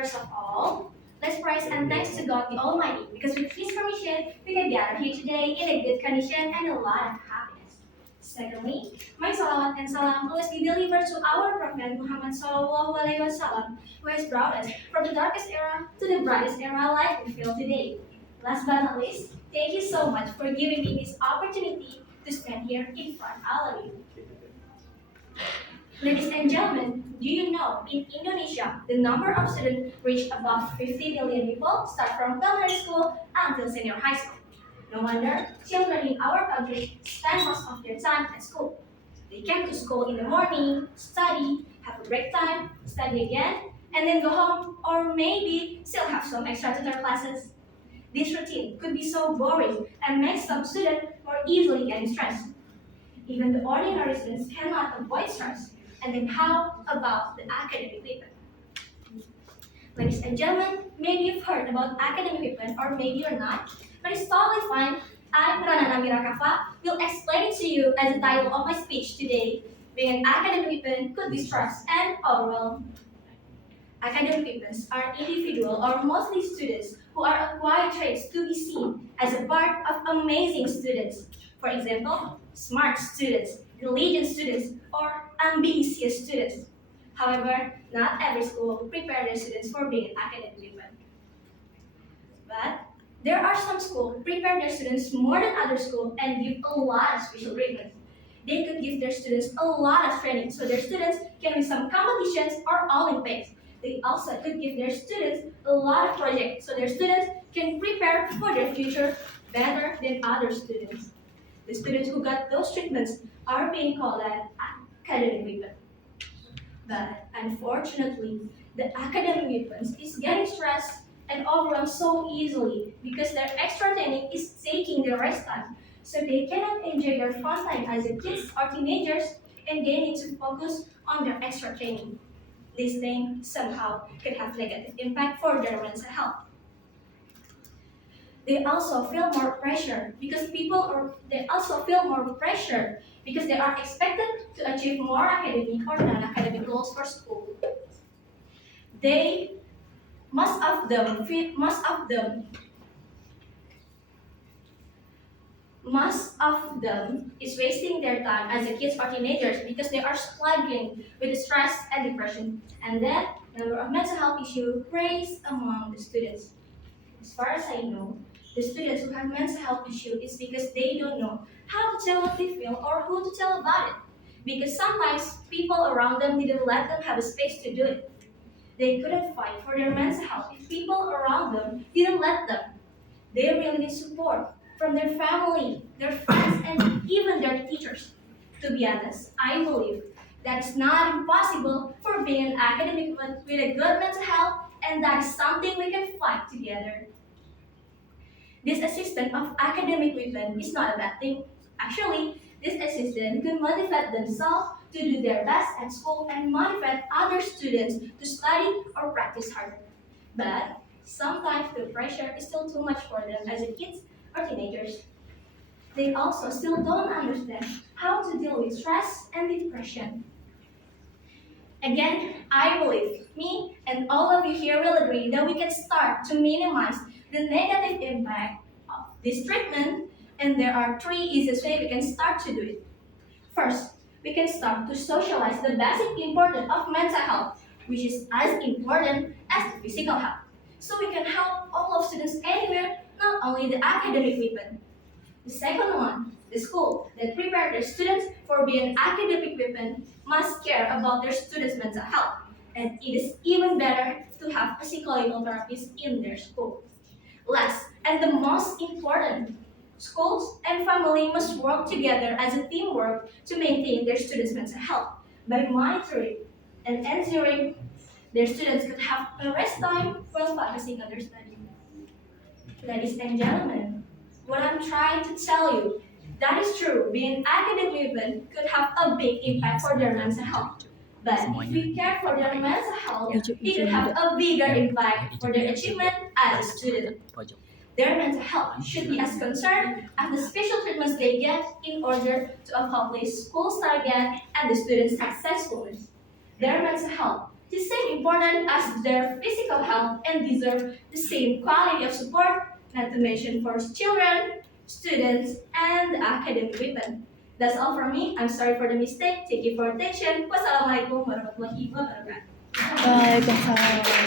First of all, let's praise and thanks to God the Almighty, because with His permission, we can gather here today in a good condition and a lot of happiness. Secondly, my salawat and salam always be delivered to our Prophet Muhammad Sallallahu Alaihi Wasallam, who has brought us from the darkest era to the brightest era like we feel today. Last but not least, thank you so much for giving me this opportunity to stand here in front of all of you. Ladies and gentlemen, do you know in Indonesia, the number of students reach above 50 million people start from primary school until senior high school. No wonder children in our country spend most of their time at school. They come to school in the morning, study, have a break time, study again, and then go home, or maybe still have some extra tutor classes. This routine could be so boring and makes some students more easily getting stressed. Even the ordinary students cannot avoid stress. And then how about the academic weapon? Ladies and gentlemen, maybe you've heard about academic weapon or maybe you're not, but it's totally fine. I'm Rana will explain it to you as the title of my speech today. Being an academic weapon could be stress and overwhelm. Academic weapons are individual or mostly students who are acquired traits to be seen as a part of amazing students. For example, smart students, intelligent students, or ambitious students. However, not every school prepare their students for being academically well. But there are some schools prepare their students more than other schools and give a lot of special treatment. They could give their students a lot of training so their students can win some competitions or Olympics. They also could give their students a lot of projects so their students can prepare for their future better than other students. The students who got those treatments are being called an academic weapon. But unfortunately, the academic weapons is getting stressed and overwhelmed so easily because their extra training is taking their rest time. So they cannot enjoy their fun time as a kids or teenagers and they need to focus on their extra training. This thing somehow could have negative impact for their mental health. They also feel more pressure because they are expected to achieve more academic or non-academic goals for school. They most of them is wasting their time as a kids or teenagers because they are struggling with stress and depression, and that number of mental health issues raised among the students. As far as I know, the students who have mental health issues is because they don't know how to tell what they feel or who to tell about it. Because sometimes people around them didn't let them have a space to do it. They couldn't fight for their mental health if people around them didn't let them. They really need support from their family, their friends, and even their teachers. To be honest, I believe that it's not impossible for being an academic with a good mental health, and that is something we can fight together. This assistant of academic weapon is not a bad thing. Actually, this assistant can motivate themselves to do their best at school and motivate other students to study or practice harder. But sometimes the pressure is still too much for them as a kids or teenagers. They also still don't understand how to deal with stress and depression. Again, I believe me and all of you here will agree that we can start to minimize the negative impact of this treatment, and there are three easiest ways we can start to do it. First, we can start to socialize the basic importance of mental health, which is as important as the physical health. So we can help all of students anywhere, not only the academic weapon. The second one, the school that prepare their students for being academic weapon must care about their students' mental health. And it is even better to have a psychological therapist in their school. Last, and the most important, schools and family must work together as a teamwork to maintain their students' mental health by monitoring and ensuring their students could have a rest time while focusing on their study. Ladies and gentlemen, what I'm trying to tell you, that is true. Being academic weapon could have a big impact for their mental health. But if we care for their mental health, it could have a bigger impact for their achievement as a student. Their mental health should be as concerned as the special treatments they get in order to accomplish school's target and the students' successfulness. Their mental health the same important as their physical health and deserve the same quality of support, not to mention for children, students, and academic women. That's all from me. I'm sorry for the mistake. Thank you for attention. Wassalamualaikum warahmatullahi wabarakatuh. Waalaikumsalam.